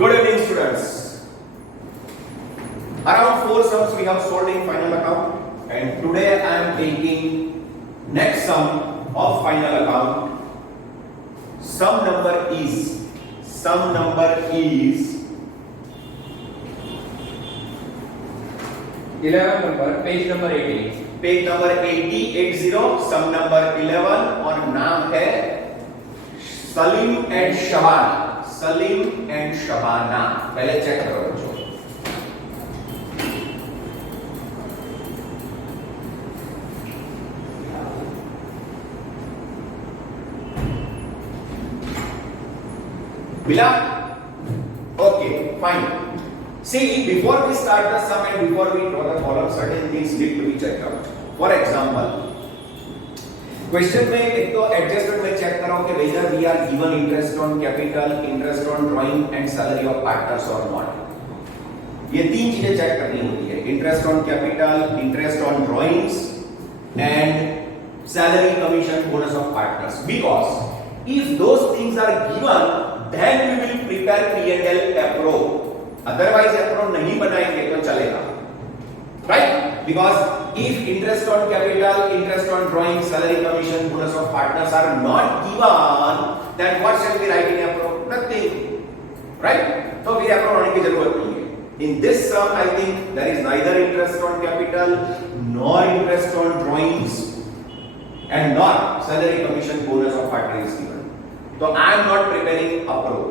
Good evening, students. Around 4 sums we have solved in final account, and today I am taking next sum of final account. Sum number is 11 number, page number 80. Page number 80 some number 11 और नाम है Salim and Shabana. Salim and Shabana, पहले check करो बच्चों। मिला? Okay, fine. See, before we start the sum and before we draw the column, certain things need to be checked out. For example, question में एक तो adjustment में check करो कि whether we are given interest on capital, interest on drawing and salary of partners or not. ये तीन चीजें check करनी होती है, interest on capital, interest on drawings and salary, commission, bonus of partners. Because if those things are given, then we will prepare P&L approach. Otherwise approach नहीं बनाएंगे तो चलेगा, right? Because if interest on capital, interest on drawing, salary, commission, bonus of partners are not given, then what shall be write in approach? Nothing, right? तो फिर approach होने की जरूरत नहीं है। In this sum I think there is neither interest on capital nor interest on drawings and nor salary, commission, bonus of partner is given. तो I am not preparing approach.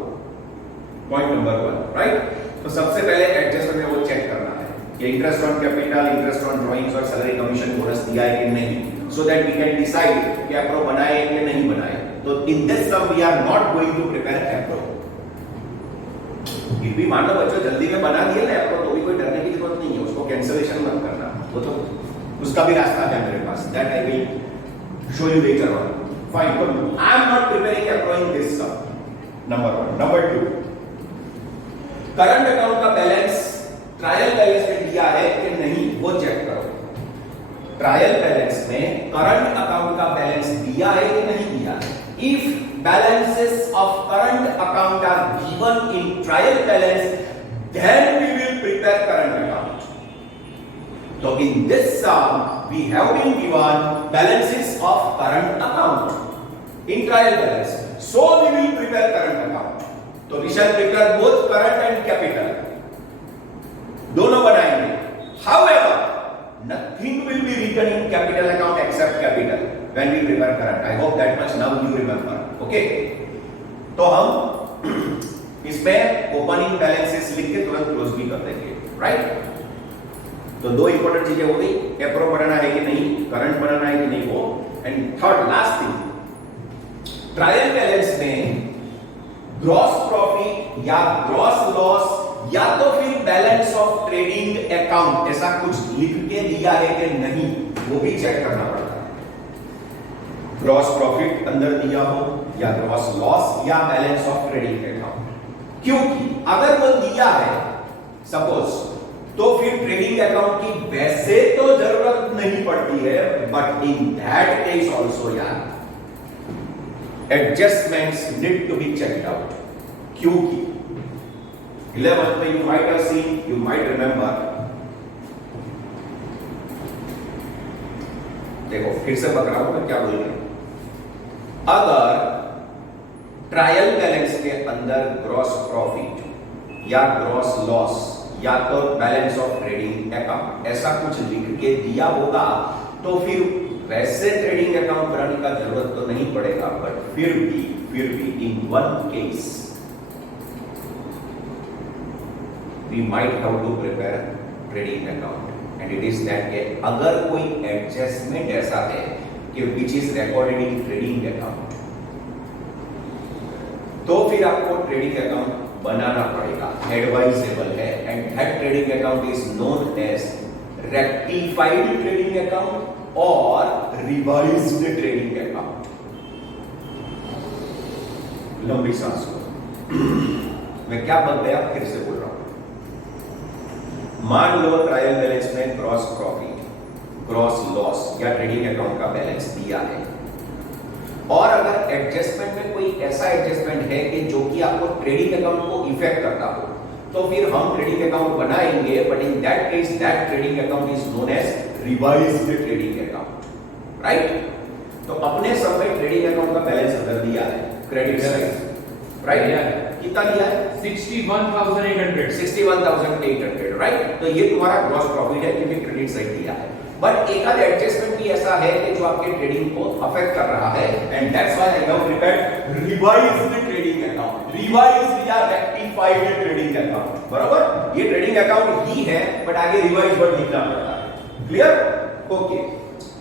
Point number 1, right? तो सबसे पहले adjustment में वो check करना है कि interest on capital, interest on drawings और सैलरी, कमीशन, बोनस दिया है कि नहीं, so that we can decide कि अप्रो बनाए कि नहीं बनाए। तो in this sum we are not going to prepare appro. ये भी मान लो बच्चों जल्दी में बना दिया ना अप्रो, तो भी कोई डरने की जरूरत नहीं है, उसको कैंसिलेशन मत करना, वो तो उसका भी रास्ता है मेरे पास, that I will show you later on. Fine, तो I am not preparing appro in this sum, number 1। Number 2, current account का बैलेंस ट्रायल बैलेंस में दिया है कि नहीं वो चेक करो। ट्रायल बैलेंस में करंट अकाउंट का बैलेंस दिया है कि नहीं दिया है। If balances of current account are given in trial balance, then we will prepare current account. तो in this sum we have been given balances of current account in trial balance, so we will prepare current account. तो we shall prepare both current and capital, दोनों बनाएंगे। However nothing will be written in capital account except capital when we prepare current. I hope that much now you remember, okay? तो हम इसमें opening balances लिख के तुरंत close भी कर देंगे, राइट? तो दो इंपॉर्टेंट चीजें हो गई, एप्रो बनाना है कि नहीं, करंट बनाना है कि नहीं वो, and third last thing, trial balance में ग्रॉस प्रॉफिट या ग्रॉस लॉस या तो फिर बैलेंस ऑफ ट्रेडिंग अकाउंट ऐसा कुछ लिख के दिया है कि नहीं, वो भी चेक करना पड़ता है। ग्रॉस प्रॉफिट अंदर दिया हो या ग्रॉस लॉस या बैलेंस ऑफ ट्रेडिंग अकाउंट, क्योंकि अगर वो दिया है सपोज, तो फिर ट्रेडिंग अकाउंट की वैसे तो जरूरत नहीं पड़ती है, but in that case also यार adjustments need to be checked out, क्योंकि 11th में you might have seen, you might remember, देखो फिर से बता रहा हूं मैं क्या बोल रहा हूं। अगर ट्रायल बैलेंस के अंदर ग्रॉस प्रॉफिट या ग्रॉस लॉस या तो बैलेंस ऑफ ट्रेडिंग अकाउंट ऐसा कुछ लिख के दिया होगा, तो फिर वैसे ट्रेडिंग अकाउंट बनाने का जरूरत तो नहीं पड़ेगा, बट फिर भी in one case we might have to prepare trading account, and it is that के अगर कोई एडजस्टमेंट ऐसा है कि which is recorded in trading account, तो फिर आपको ट्रेडिंग अकाउंट बनाना पड़ेगा, एडवाइजेबल है, and that trading account is known as rectified trading account और रिवाइज्ड ट्रेडिंग अकाउंट। लंबी सांस लो। मैं क्या बन गया फिर से बोल रहा हूं। मान लो ट्रायल बैलेंस में ग्रॉस प्रॉफिट, ग्रॉस लॉस या ट्रेडिंग अकाउंट का बैलेंस दिया है, और अगर एडजस्टमेंट में कोई ऐसा एडजस्टमेंट है कि जो कि आपको ट्रेडिंग अकाउंट को इफेक्ट करता हो, तो फिर हम ट्रेडिंग अकाउंट बनाएंगे, but in that case that trading account is known as revised trading account, right? तो अपने सब में ट्रेडिंग अकाउंट का बैलेंस अंदर दिया है, क्रेडिट साइड, राइट? कितना दिया है? 61,800. 61,800, राइट? तो ये तुम्हारा ग्रॉस प्रॉफिट है क्योंकि क्रेडिट साइड दिया है। बट एक आध एडजस्टमेंट भी ऐसा है कि जो आपके ट्रेडिंग को अफेक्ट कर रहा है, and that's why I have prepared revised trading account, revised या रेक्टिफाइड ट्रेडिंग अकाउंट, बराबर? ये ट्रेडिंग अकाउंट ही है, बट आगे रिवाइज वर्ड लिखना पड़ता है। क्लियर? ओके,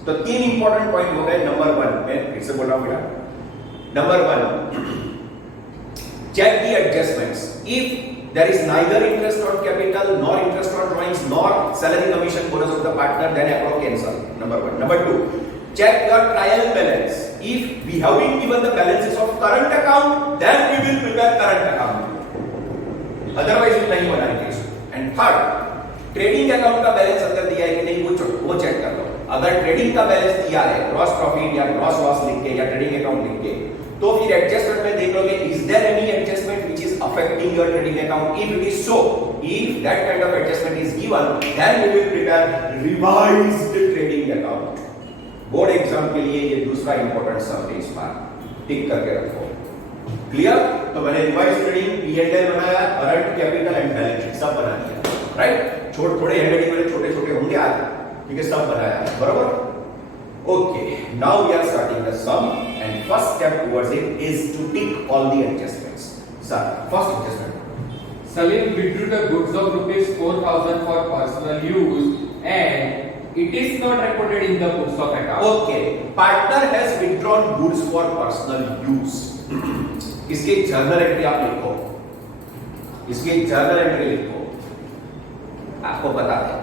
तो तीन इंपॉर्टेंट पॉइंट हो गए। नंबर 1, मैं फिर से बोल रहा हूं बेटा, number 1, check the adjustments. If there is neither interest on capital nor interest on drawings nor salary commission bonus of the partner, then appro cancel. Number 1. Number 2, check your trial balance. If we have been given the balances of current account, then we will prepare current account. Otherwise we नहीं बनाएंगे इसको. And third, trading account का balance अंदर दिया है कि नहीं वो चेक कर लो। अगर ट्रेडिंग का बैलेंस दिया है, ग्रॉस प्रॉफिट या ग्रॉस लॉस लिख के या ट्रेडिंग अकाउंट लिख के, तो फिर एडजस्टमेंट में देख लोगे, is there any adjustment which is affecting your trading account? If it is so, if that kind of adjustment is given, then we will prepare revised trading account. Board exam के लिए ये दूसरा important सब है, इस बार टिक करके रखो। Clear? तो मैंने रिवाइज्ड ट्रेडिंग, P&L बनाया, current, capital and balance sheet सब बना दिया, राइट? थोड़े हैंडराइटिंग वाले छोटे-छोटे होंगे आज, ठीक है, सब बनाया है, बराबर? Okay, now we are starting the sum, and first step towards it is to tick all the adjustments. Sir, first adjustment. Salim withdrew the goods of rupees 4,000 for personal use and it is not recorded in the books of account. Okay, partner has withdrawn goods for personal use. इसके journal entry आप लिखो, इसके journal entry लिखो, आपको पता है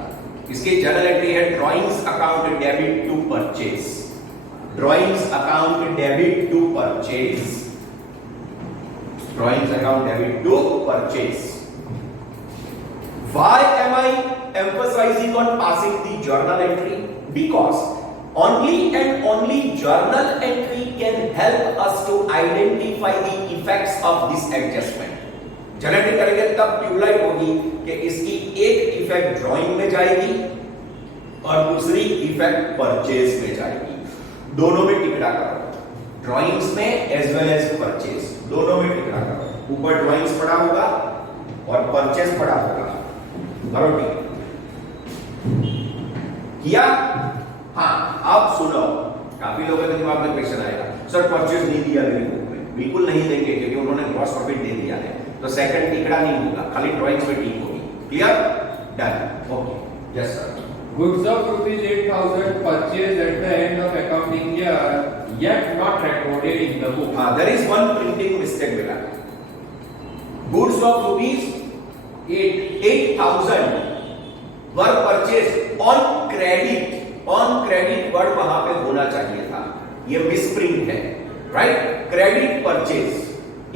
इसकी journal entry है drawings account debit to purchase, drawings account debit to purchase, drawings account debit to purchase. Why am I emphasizing on passing the journal entry? Because only and only journal entry can help us to identify the effects of this adjustment. Generate करेंगे तब tubelight होगी कि इसकी एक effect drawing में जाएगी और दूसरी इफेक्ट परचेज में जाएगी। दोनों में टिकड़ा करो, ड्राइंग्स में एज वेल एज परचेज, दोनों में टिकड़ा करो। ऊपर ड्राइंग्स पड़ा होगा और परचेज पड़ा होगा, करो टिक किया? हाँ, अब सुनो, काफी लोगों के दिमाग में क्वेश्चन आएगा, सर परचेज नहीं दिया मेरी बुक में। बिल्कुल नहीं देंगे क्योंकि उन्होंने ग्रॉस प्रॉफिट दे दिया है, तो सेकंड टिकड़ा नहीं होगा, खाली ड्राइंग्स में टिक होगी। Clear? Done. Okay, yes sir. Goods of rupees 8,000 purchased at the end of accounting year yet not recorded in the book. हाँ, there is one printing mistake बेटा। Goods of rupees 8,000 were purchased on credit, on credit word वहां पे होना चाहिए था, ये misprint है, right? Credit purchase,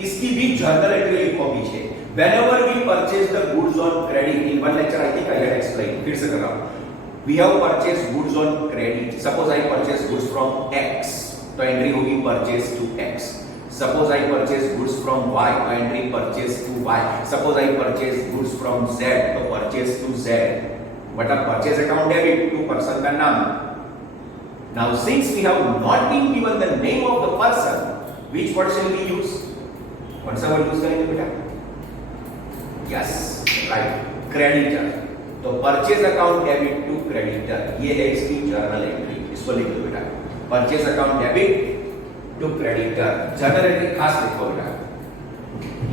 इसकी भी जर्नल एंट्री लिखो पीछे। Whenever we purchase the goods on credit, in one lecture I think I had explained, फिर से कर रहा हूं। We have purchased goods on credit. Suppose I purchase goods from X, तो एंट्री होगी purchase to X. Suppose I purchase goods from Y, तो entry purchase to Y. Suppose I purchase goods from Z, तो purchase to Z. But अब purchase account debit to person का नाम। Now since we have not been given the name of the person, which word shall we use? कौन सा word use करेंगे बेटा? Yes, right, creditor. तो purchase account debit to creditor, ये है इसकी जर्नल एंट्री, इसको लिख लो बेटा, purchase account debit to creditor. Journal entry खास लिखो बेटा,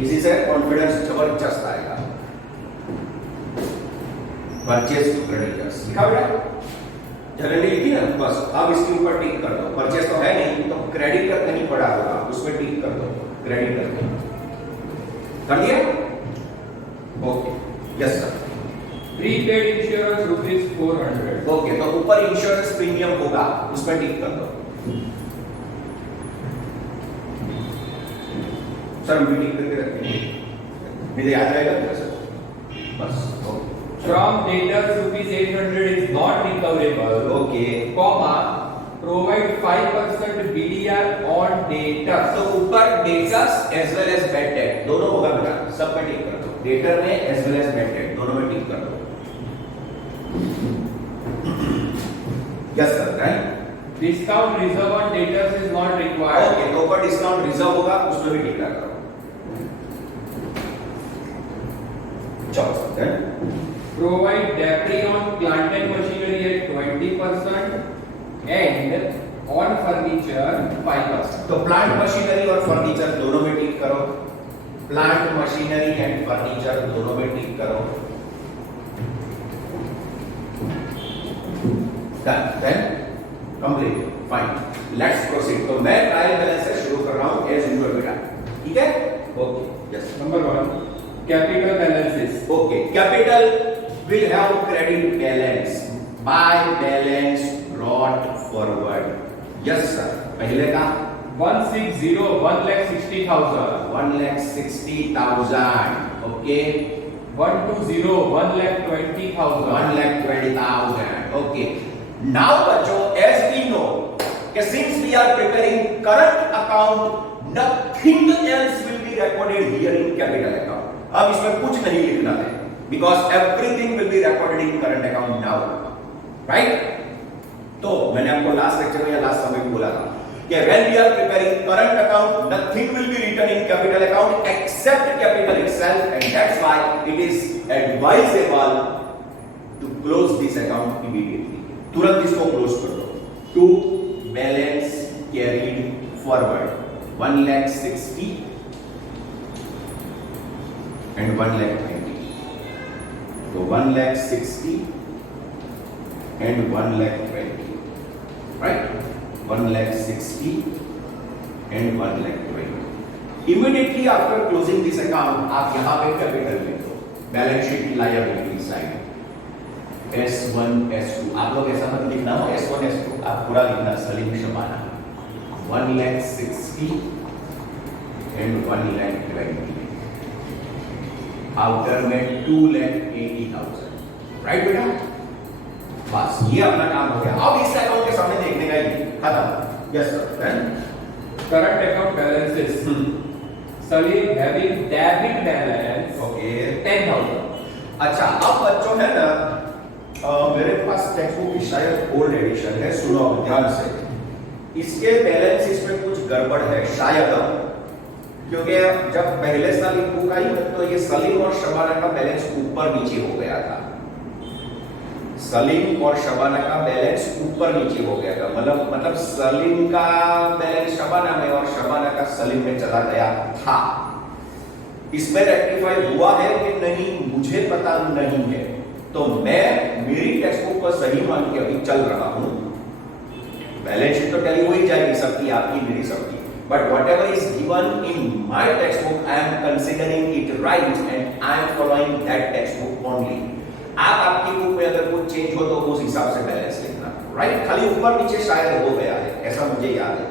इसी से कॉन्फिडेंस जबरदस्त आएगा। परचेज टू क्रेडिटर्स लिखा बेटा, जर्नल लिखी ना, बस अब इसके ऊपर टिक कर दो। परचेज तो है नहीं, तो क्रेडिट का कहीं पड़ा होगा, उसमें टिक कर दो, क्रेडिट कर दिया? Okay, yes sir. Prepaid insurance rupees 400. Okay, तो ऊपर इंश्योरेंस प्रीमियम होगा, उसमें टिक कर दो। सर मीटिंग करके रखेंगे, मुझे याद रहेगा क्या सर? बस okay. From debtors rupees 800 is not recoverable. Okay, Comma, provide 5% BDR on debtors. तो ऊपर debtors as well as bad debt दोनों होगा बेटा, सब में टिक कर दो, डेटर में as well as bad debt दोनों में टिक कर दो। Yes sir, right. Discount reserve on debtors is not required. Okay, तो ऊपर डिस्काउंट रिजर्व होगा, उसमें भी टिक करो। चलो sir, right. Provide debris on plant and machinery at 20% and on furniture 5%. तो प्लांट मशीनरी और फर्नीचर दोनों में टिक करो, प्लांट मशीनरी एंड फर्नीचर दोनों में टिक करो। Done, then complete, fine, let's proceed. तो मैं ट्रायल बैलेंस से शुरू कर रहा हूं एज यूजुअल बेटा, ठीक है? Okay, yes. Number 1, capital balances. Okay, capital will have credit balance by balance brought forward. Yes sir, पहले का 160, 1,60,000. 1,60,000, okay, 120, 1,20,000. 1,20,000, okay. Now बच्चों, as we know कि since we are preparing current account, nothing else will be recorded here in capital account. अब इसमें कुछ नहीं लिखना है, because everything will be recorded in current account now, right? तो मैंने आपको लास्ट लेक्चर में या लास्ट समय में बोला था कि when we are preparing current account, nothing will be written in capital account except capital itself, and that's why it is advisable to close this account immediately. तुरंत इसको क्लोज कर दो। To balance carried forward 1,60,000 and 1,20,000. तो 1,60,000 and 1,20,000, right? 1,60,000 and 1,20,000. Immediately after closing this account, आप यहाँ पे capital लिख दो, balance sheet liability side S1 S2। आप लोग ऐसा मत लिखना हो S1 S2, आप पूरा लिखना सलीम शबाना। 1,60,000 and 1,20,000। आउटर में 2,80,000, राइट बेटा? बस ये अपना काम हो गया। अब इस अकाउंट के सामने देखने का ही खत्म। Yes sir, then Current account balances. Salim having debit balance okay. 10,000. अच्छा, अब बच्चों है ना, मेरे पास टेक्स्ट बुक की शायद ओल्ड एडिशन है, सुनो ध्यान से। इसके बैलेंस इसमें कुछ गड़बड़ है शायद, क्योंकि जब पहले साल बुक आई तो ये सलीम और शबाना का बैलेंस ऊपर नीचे हो गया था। सलीम और शबाना का बैलेंस ऊपर नीचे हो गया था, मतलब सलीम का बैलेंस शबाना में और शबाना का सलीम में चला गया था। इसमें रेक्टिफाई हुआ है कि नहीं मुझे पता नहीं है, तो मैं मेरी टेक्स्ट बुक को सही मान के अभी चल रहा हूं। बैलेंस शीट तो टैली हो ही जाएगी सबकी, आपकी मेरी सबकी, but whatever is given in my textbook, I am considering it right and I am following that textbook only. आप आपकी बुक में अगर कुछ चेंज हो तो उस हिसाब से बैलेंस लिखना, राइट? खाली ऊपर नीचे शायद हो गया है, ऐसा मुझे याद है।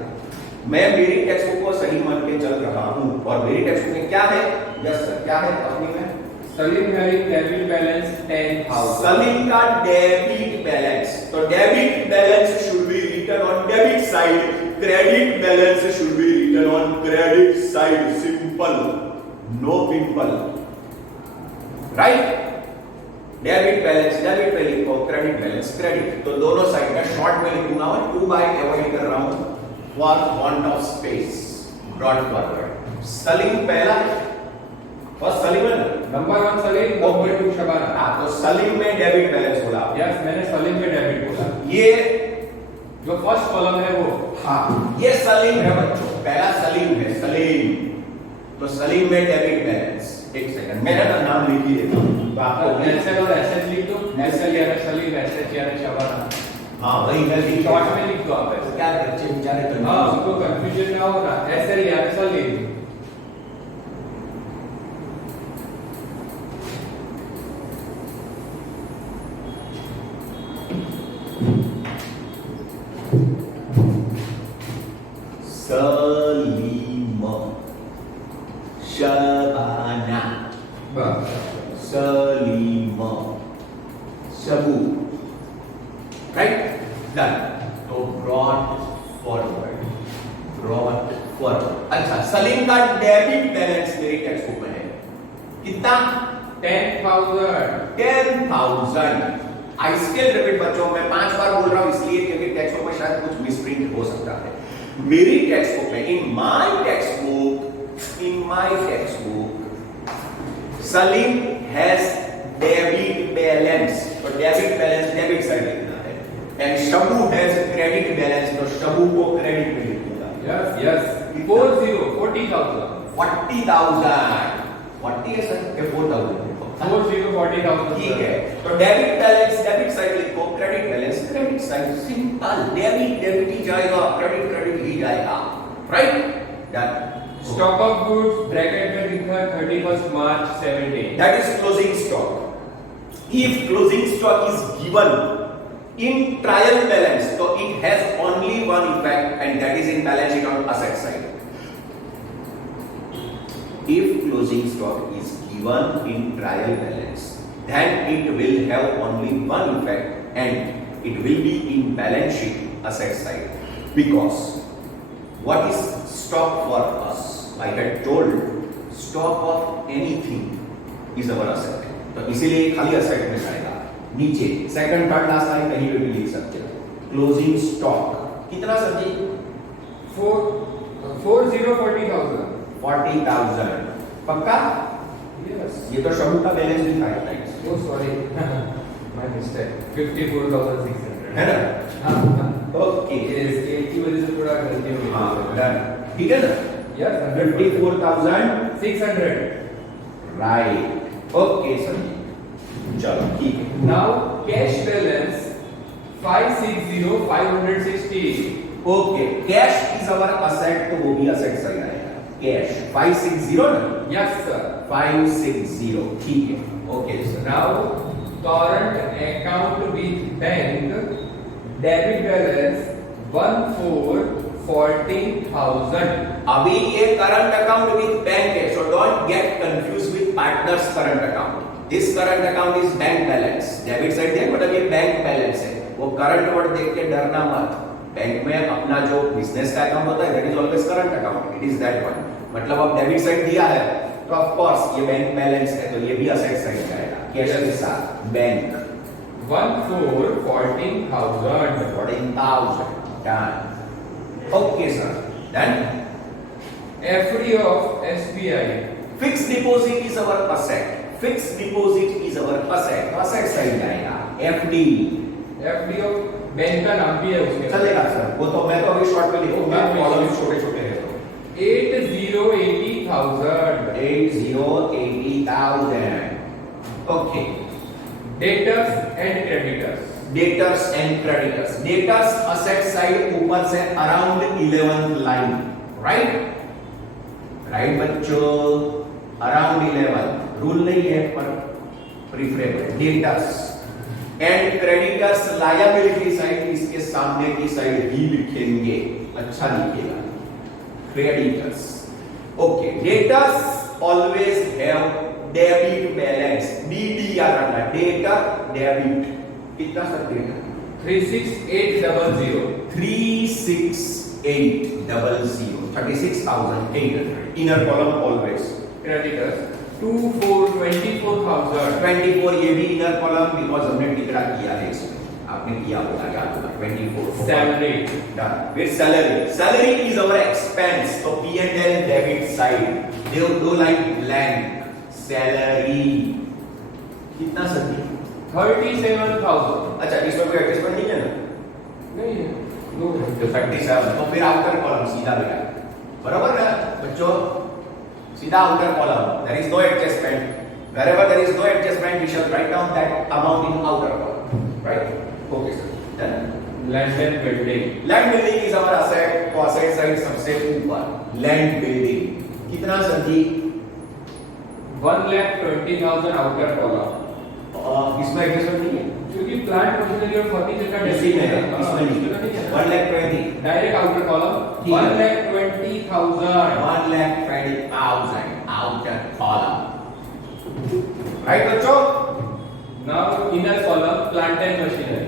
मैं मेरी टेक्स्ट बुक को सही मान के चल रहा हूं, और मेरी टेक्स्ट बुक में क्या है? यस सर, क्या है अपनी में? Salim having debit balance 10,000. Salim का डेबिट बैलेंस, तो debit balance should be written on debit side, credit balance should be written on credit side, simple, no pimple, right? Debit balance debit पे लिखो, credit balance credit, तो दोनों side में short में लिखूंगा, और 2 बाय अवॉइड कर रहा हूं for want of space, brought forward. Salim पहला और सलीम है ना? Number 1 Salim, number 2 Shabana. हाँ, तो सलीम में डेबिट बैलेंस बोला। Yes, मैंने सलीम में डेबिट बोला। ये जो फर्स्ट कॉलम है वो, हाँ, ये सलीम है बच्चों, पहला सलीम है, सलीम। तो सलीम में डेबिट बैलेंस, एक सेकंड मेरा ना नाम लिख ही देता हूं, तो आपको एसएल और एसएच लिख दो। एसएल यानी सलीम, एसएच यानी शबाना। हाँ वही मैं लिख शॉर्ट में लिख दो आप ऐसे। क्या बच्चे बेचारे तो हाँ, उसको कंफ्यूजन ना हो ना। एसएल यानी सलीम। सलीम, शबाना, सलीम, शबू, राइट? डन। तो ब्रॉड फॉरवर्ड ब्रॉट फॉरवर्ड। अच्छा, सलीम का डेबिट बैलेंस मेरी टेक्स्ट बुक में है कितना? 10,000। 10,000। आई स्टिल रिपीट बच्चों, मैं 5 बार बोल रहा हूं इसलिए क्योंकि टेक्स्ट बुक में शायद कुछ मिसप्रिंट हो सकता है। मेरी टेक्स्ट बुक में, in my text book, Salim has debit balance, तो डेबिट बैलेंस डेबिट साइड लिखना है, and Shibu has credit balance, तो शबू को क्रेडिट में लिखूंगा। यस 40,000। 40,000 40 है सर के 4,000 40,000। ठीक है, तो डेबिट बैलेंस डेबिट साइड लिखो, credit balance credit side, simple. Debit debit ही जाएगा, क्रेडिट क्रेडिट ही जाएगा, right? Done. Stock of goods bracket में लिखा है 31 मार्च 17। That is closing stock. If closing stock is given in trial balance, so it has only one effect, and that is in balance sheet on asset side. If closing stock is given in trial balance, then it will have only one effect, and it will be in balance sheet asset side. Because what is stock for us? I had told stock of anything is our asset. तो इसीलिए खाली asset में जाएगा। नीचे second third last line कहीं पे भी लिख सकते हो। क्लोजिंग स्टॉक कितना सर जी? 40,000। 40,000 पक्का? यस। ये तो शबू का बैलेंस भी था right? Oh sorry my mistake. 54,600 है ना? हाँ। ओके, इसके की वजह से थोड़ा गलती हो गई। हाँ डन, ठीक है ना? Yes 54,600 right. ओके सर जी, चलो ठीक है। Now cash balance 560,560। Okay, cash is our asset, तो वो भी असेट साइड आएगा। कैश 560 ना? Yes sir. 560 ठीक है। Okay sir. Now current account with bank debit balance 14,000। अभी ये करंट अकाउंट विद बैंक है, so don't get confuse with partners current account. This current account is bank balance, debit side है मतलब ये bank balance है। वो current word देख के डरना मत। बैंक में अपना जो बिजनेस का अकाउंट होता है that is always current account, it is that one. मतलब अब डेबिट साइड दिया है तो ऑफ कोर्स ये बैंक बैलेंस है, तो ये भी असेट साइड जाएगा कैश के साथ। Bank 14,000 done. Okay sir, done. FD of SBI fix deposit is our asset, fix deposit is our asset, तो असेट साइड जाएगा। FD of बैंक का नाम भी है उसके चलेगा सर, वो तो मैं तो अभी शॉर्ट में लिखूंगा, कॉलम छोटे छोटे हैं तो 80,000 80,000 okay. Debtors and creditors debtors and creditors, debtors asset side ऊपर से around 11th line, right? Right बच्चों, अराउंड 11 रूल नहीं है पर preferable. Debtors and creditors liability side इसके सामने की साइड ही लिखेंगे, अच्छा लिखेगा creditors. Okay, debtors always have debit balance, DD याद रखना, डेटर डेबिट। कितना sir data? 36,800 36,800 36,800 inner column always. Creditors 24,000 24 ये भी इनर कॉलम बिकॉज़ हमने टिकड़ा किया है इसमें, आपने किया होगा क्या होगा 24 सैलरी डन। फिर salary, salary is our expense, तो P&L डेबिट साइड दो लाइन ब्लैंक। सैलरी कितना सर? 37,000 अच्छा, इसमें कोई एडजस्टमेंट नहीं है ना? नहीं है, नो तो 37, तो फिर आउटर कॉलम सीधा बेटा, बराबर है बच्चों? सीधा outer column, there is no adjustment. wherever there is no adjustment we shall write down that amount in outer column, right? Okay sir, done. Land and building, land building is our asset, तो asset side सबसे ऊपर land building कितना sir ji? 1,20,000 outer column. इसमें adjustment नहीं है क्योंकि plant machinery और furniture का इसी में है, इसमें नहीं है। 1,20,000 direct outer column 1,20,000 1,20,000 outer column, right बच्चों? Now inner column plant and machinery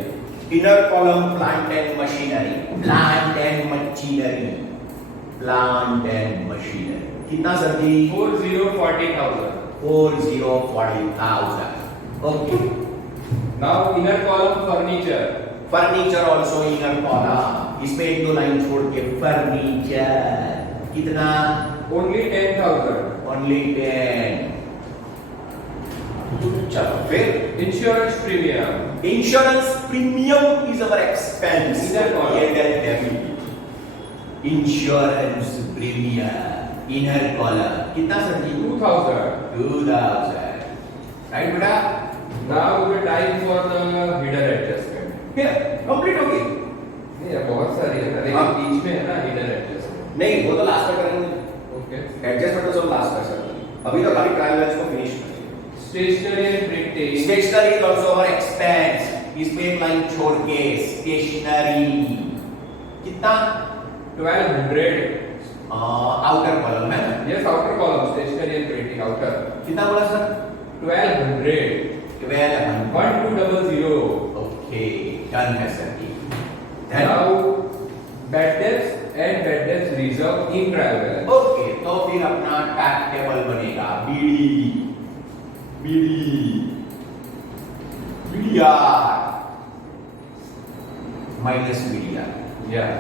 inner column plant and machinery, plant and machinery, plant and machinery कितना सर जी? 40,40,000. 40,40,000. Okay. Now inner column furniture. Furniture also inner column, इसमें एक दो line छोड़ के furniture कितना? Only 10,000. Only 10. चलो फिर Insurance premium. Insurance premium is our expense. Inner column. ये debit. Insurance premium inner column कितना सर जी? 2,000. 2,000. राइट बेटा? Now the time for the header adjustment. Here complete हो गई. ये बहुत सारी है ना, हाँ. लेकिन बीच में है ना header adjustment. नहीं वो तो लास्ट में करेंगे. Okay. एडजस्टमेंट तो सब लास्ट कर सकते हैं. अभी तो खाली ट्रायल बैच को फिनिश करेंगे. Stationery and printing. Stationery is also our expense. इसमें एक लाइन छोड़ के स्टेशनरी कितना? 1,200. आउटर कॉलम है. Yes, outer column. Stationery and printing outer. कितना बोला सर? 1,200. 1200. 1200. ओके डन है sir ji. Now bad debts and bad debts reserve in trial balance. Okay तो फिर अपना टैक्स टेबल बनेगा. BD BD BDR minus BDR. Yeah.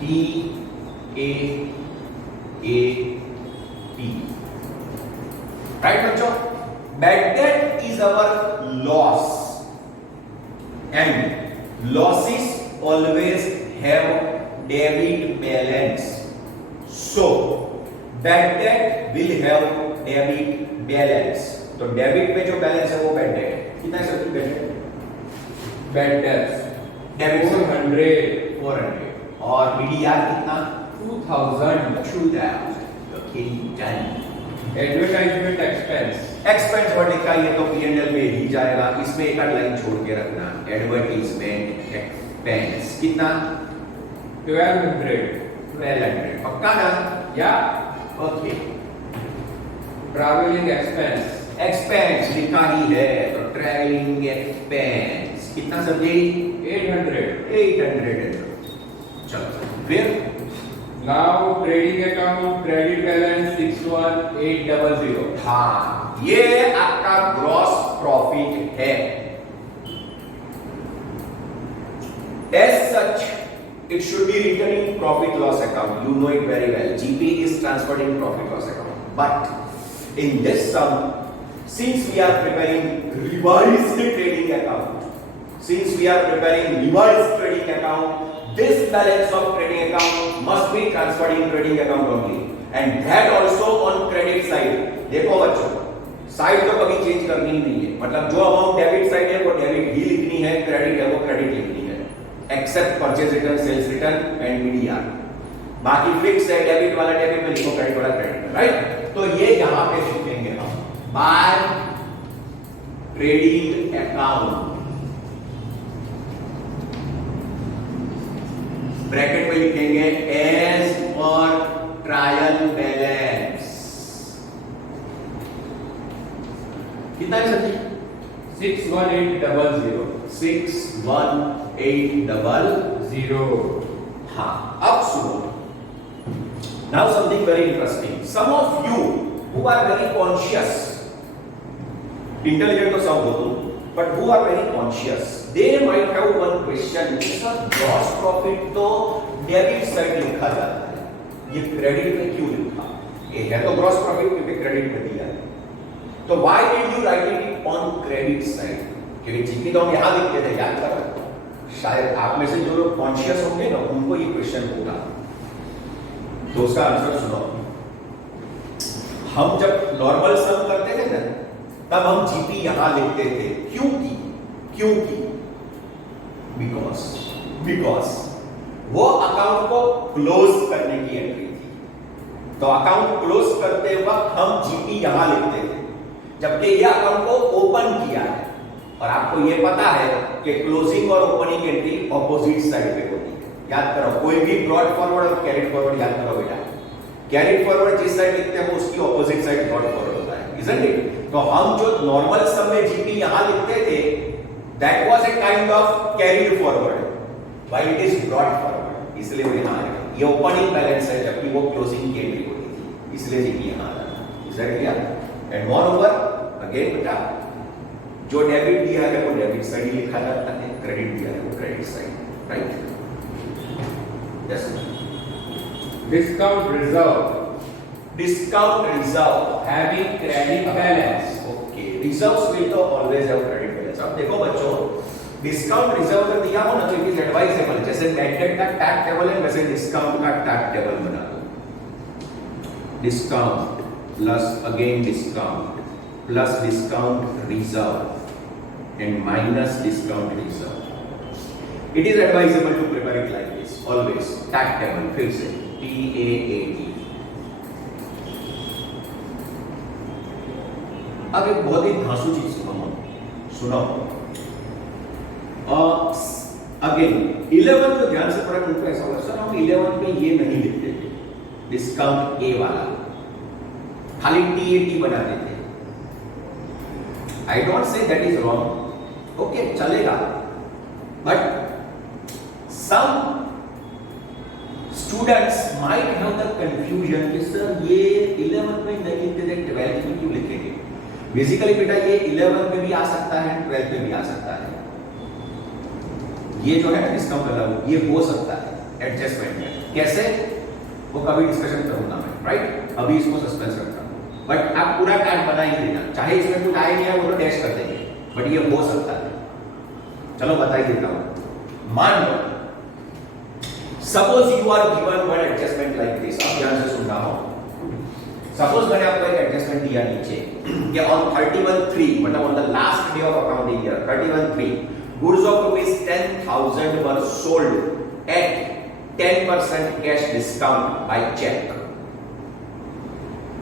T A A T. Right बच्चों? Bad debt is our loss and losses always have debit balance. So bad debt will have debit balance. तो debit पे जो balance है वो bad debt. कितना है sir bad debt? Bad debts. Debit 400. 400 और BDR कितना? 2,000. 2000. Okay done. Advertisement expense. Expense word लिखा है तो P&L में ही जाएगा. इसमें एक आध लाइन छोड़ के रखना. एडवर्टाइजमेंट एक्सपेंस कितना? 1,200. 1200. पक्का ना? Yeah. Okay. Traveling expense. Expense लिखा ही है तो ट्रैवलिंग एक्सपेंस कितना सर जी? 800. 800. चलो फिर Now trading account credit balance 61,800. हाँ ये आपका ग्रॉस प्रॉफिट है. As such, it should be written in profit loss account. You know it very well. GP is transferred in profit loss account. But in this sum, since we are preparing revised trading account, this balance of trading account must be transferred in trading account only, and that also on credit side. देखो बच्चों, side तो कभी change करनी ही नहीं है. मतलब जो amount debit side है वो डेबिट ही लिखनी है, क्रेडिट है वो क्रेडिट लिखनी है, except purchase return, sales return and BDR. बाकी फिक्स है, डेबिट वाला डेबिट में लिखो, क्रेडिट वाला क्रेडिट में. राइट? तो ये यहां पे लिखेंगे हम बाय ट्रेडिंग अकाउंट. ब्रैकेट में लिखेंगे एज पर ट्रायल बैलेंस. कितना है सर जी? 61,800. 61,800. हाँ अब सुनो. Now something very interesting. Some of you who are very conscious, intelligent तो सब हो तुम, but who are very conscious, they might have one question. Sir gross profit तो डेबिट साइड लिखा जाता है, ये क्रेडिट में क्यों लिखा? ये है तो ग्रॉस प्रॉफिट क्योंकि क्रेडिट में दिया है. तो why did you write it on credit side? क्योंकि जीपी तो हम यहां लिखते थे, याद करो. शायद आप में से जो लोग कॉन्शियस होंगे ना उनको ये क्वेश्चन होगा. तो उसका आंसर सुनो. हम जब नॉर्मल सम करते थे ना तब हम जीपी यहां लिखते थे. क्योंकि बिकॉज वो अकाउंट को क्लोज करने की एंट्री थी. तो अकाउंट क्लोज करते वक्त हम जीपी यहां लिखते थे, जबकि ये अकाउंट को ओपन किया है. और आपको ये पता है कि क्लोजिंग और ओपनिंग एंट्री ऑपोजिट साइड पे होती है. याद करो, कोई भी ब्रॉड फॉरवर्ड और कैरिड फॉरवर्ड याद करो बेटा. कैरिड फॉरवर्ड जिस साइड लिखते हैं वो उसकी ऑपोजिट साइड ब्रॉड फॉरवर्ड होता है, इजंट इट? तो हम जो नॉर्मल सम में जीपी यहां लिखते थे That was a kind of carried forward, while it is brought forward. इसलिए वो यहाँ आएगा. ये ओपनिंग बैलेंस है जबकि वो क्लोजिंग की एंट्री होती थी, इसलिए ये यहाँ आ रहा है. Is that clear? And moreover, again बेटा, जो डेबिट दिया है वो डेबिट साइड ही लिखा जाता है, क्रेडिट दिया है वो credit side, right? Yes. Discount reserve. Discount reserve Having credit balance. Okay, reserves will तो always have credit balance. अब देखो बच्चों, डिस्काउंट रिजर्व अगर दिया हो ना तो इट इज एडवाइजेबल. जैसे बैंक डेट का टैक्स टेबल है वैसे डिस्काउंट का टैक्स टेबल बना दो. Discount plus again discount plus discount reserve and minus discount reserve. It is advisable to prepare it like this always. Tax table फिर से TAAT. अब एक बहुत ही धांसू चीज सुनो. अगेन 11 को ध्यान से पढ़ा. उनको ऐसा होगा सर हम 11 में ये नहीं लिखते थे डिस्काउंट ए वाला, खाली TAT बना देते. I don't say that is wrong, okay चलेगा, but some students might have the confusion कि सर ये 11 में नहीं लिखते थे 12 में क्यों लिखेंगे. बेसिकली बेटा ये 11 में भी आ सकता है 12 में भी आ सकता है. ये जो है डिस्काउंट अलाउ ये हो सकता है एडजस्टमेंट में. कैसे वो कभी डिस्कशन करूंगा मैं, राइट? अभी इसको सस्पेंस रखता हूं. बट आप पूरा टैग बना ही देना, चाहे इसमें कुछ आए नहीं है वो तो डैश कर देंगे, बट ये हो सकता है. चलो बता ही देता हूं. मान लो suppose you are given one adjustment like this. आप ध्यान से सुनना हो. सपोज मैंने आपको एक एडजस्टमेंट दिया नीचे कि ऑन 31/3 मतलब on the last day of accounting year 31/3 goods of rupees 10,000 were sold at 10% cash discount by check.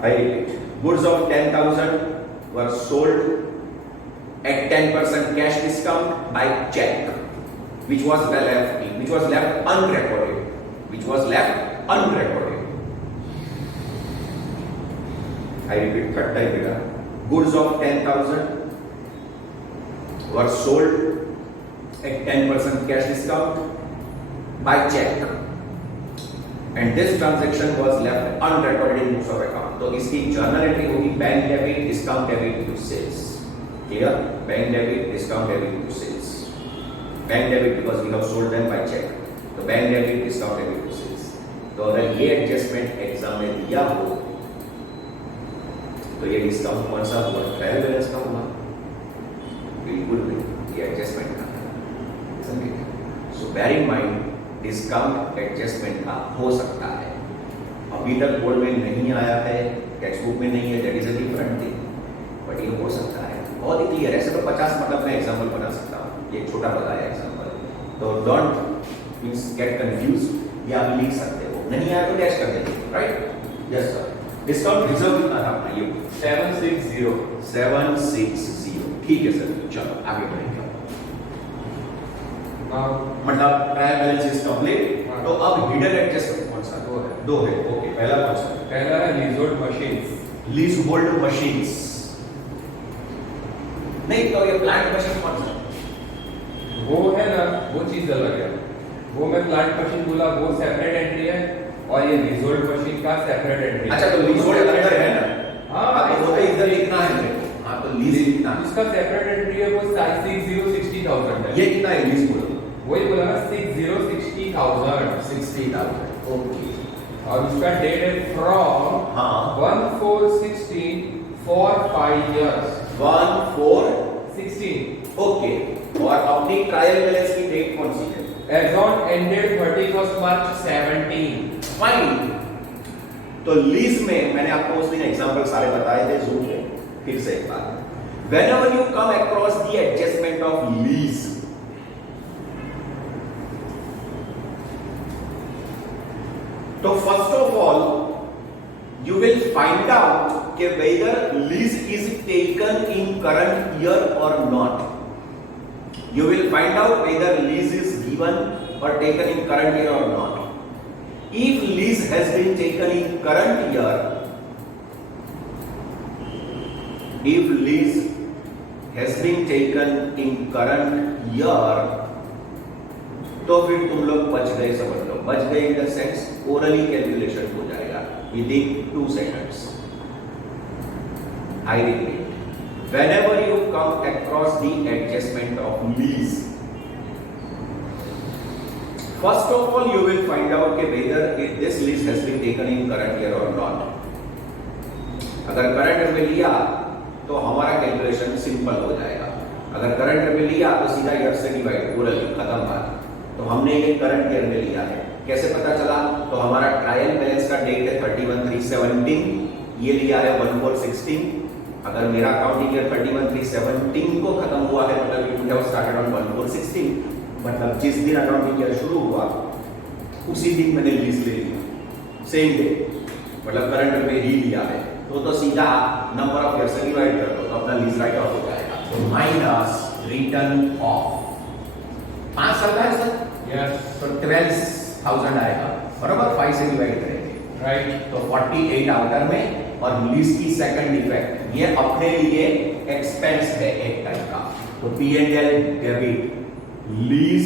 I repeat, goods of 10,000 were sold at 10% cash discount by check, which was left unrecorded. I repeat third time beta. Goods of 10,000 were sold at 10% cash discount by check, and this transaction was left unrecorded in books of account. तो इसकी journal entry होगी bank debit discount debit to sales. Clear? Bank debit discount debit to sales. Bank debit because we have sold them by cheque, तो bank debit discount debit to sales. तो अगर ये adjustment exam में दिया हो तो ये डिस्काउंट कौन सा हुआ? ट्रायल बैलेंस का हुआ. बिल्कुल नहीं, ये एडजस्टमेंट का. So bear in mind, discount adjustment का हो सकता है. अभी तक बोर्ड में नहीं आया है, टेक्स्ट बुक में नहीं है, that is a different thing, but ये हो सकता है. बहुत ही क्लियर. ऐसे तो 50 मतलब मैं एग्जांपल बना सकता हूँ. ये छोटा बताया एग्जांपल, तो डोंट मींस गेट कंफ्यूज. ये आप लिख सकते हो, नहीं आया तो डैश कर देंगे, right? Yes sir. Discount reserve कितना था अपना? ये 760. ठीक है सर, चलो आगे बढ़ेंगे. मतलब ट्रायल बैलेंस इज कंप्लीट. तो अब हिडन एडजस्टमेंट कौन सा? दो है. ओके, पहला कौन सा? पहला है लीजहोल्ड मशीन्स. लीजहोल्ड मशीन्स नहीं, तो ये प्लांट मशीन कौन सा? वो है ना, वो चीज अलग है. वो मैं प्लांट मशीन बोला, वो सेपरेट एंट्री है, और ये लीजहोल्ड मशीन का सेपरेट एंट्री. अच्छा, तो लीजहोल्ड अंदर है ना? हाँ, तो वो इधर लिखना है मेरे को. हाँ, तो लीज लिखना है. इसका सेपरेट एंट्री है, वो 60,000 है. ये कितना है लीज बोलो? वही बोला ना, 60,000. ओके. और उसका डेट है फ्रॉम हाँ 1/4/16 for 5 years. 1/4/16. ओके. और अपनी ट्रायल बैलेंस की डेट कौन सी है? As on ended 31st March 17. Fine. तो लीज में मैंने आपको उस दिन एग्जांपल सारे बताए थे जूम में. फिर से एक बार, whenever you come across the adjustment of lease, तो first of all you will find out कि whether lease is taken in current year or not. You will find out whether lease is given or taken in current year or not. If lease has been taken in current year, if lease has been taken in current year, तो फिर तुम लोग बच गए, समझ लो बच गए in the sense orally calculation हो जाएगा within 2 seconds. I repeat, whenever you come across the adjustment of lease, first of all you will find out कि whether this lease has been taken in current year or not. अगर current में लिया तो हमारा calculation simple हो जाएगा, अगर current में लिया तो सीधा ईयर से डिवाइड, ओरली खत्म बात। तो हमने ये करंट ईयर में लिया है, कैसे पता चला? तो हमारा ट्रायल बैलेंस का डेट है 31/3/17, ये लिया है 1/4/16। अगर मेरा अकाउंटिंग ईयर 31/3/17 को खत्म हुआ है मतलब it would have started on 1/4/16, मतलब जिस दिन अकाउंटिंग ईयर शुरू हुआ उसी दिन मैंने लीज ले लिया, सेम डे, मतलब करंट में ही लिया है, तो सीधा नंबर ऑफ ईयर से डिवाइड कर दो तो अपना लीज राइट ऑफ हो जाएगा। तो माइनस रिटर्न ऑफ 5 साल का है सर, यस, तो 12,000 आएगा, बराबर 5 से डिवाइड करेंगे, राइट। तो 48 आउटर में, और लीज की सेकंड इफेक्ट ये अपने लिए एक्सपेंस है एक टाइप का, तो P&L debit lease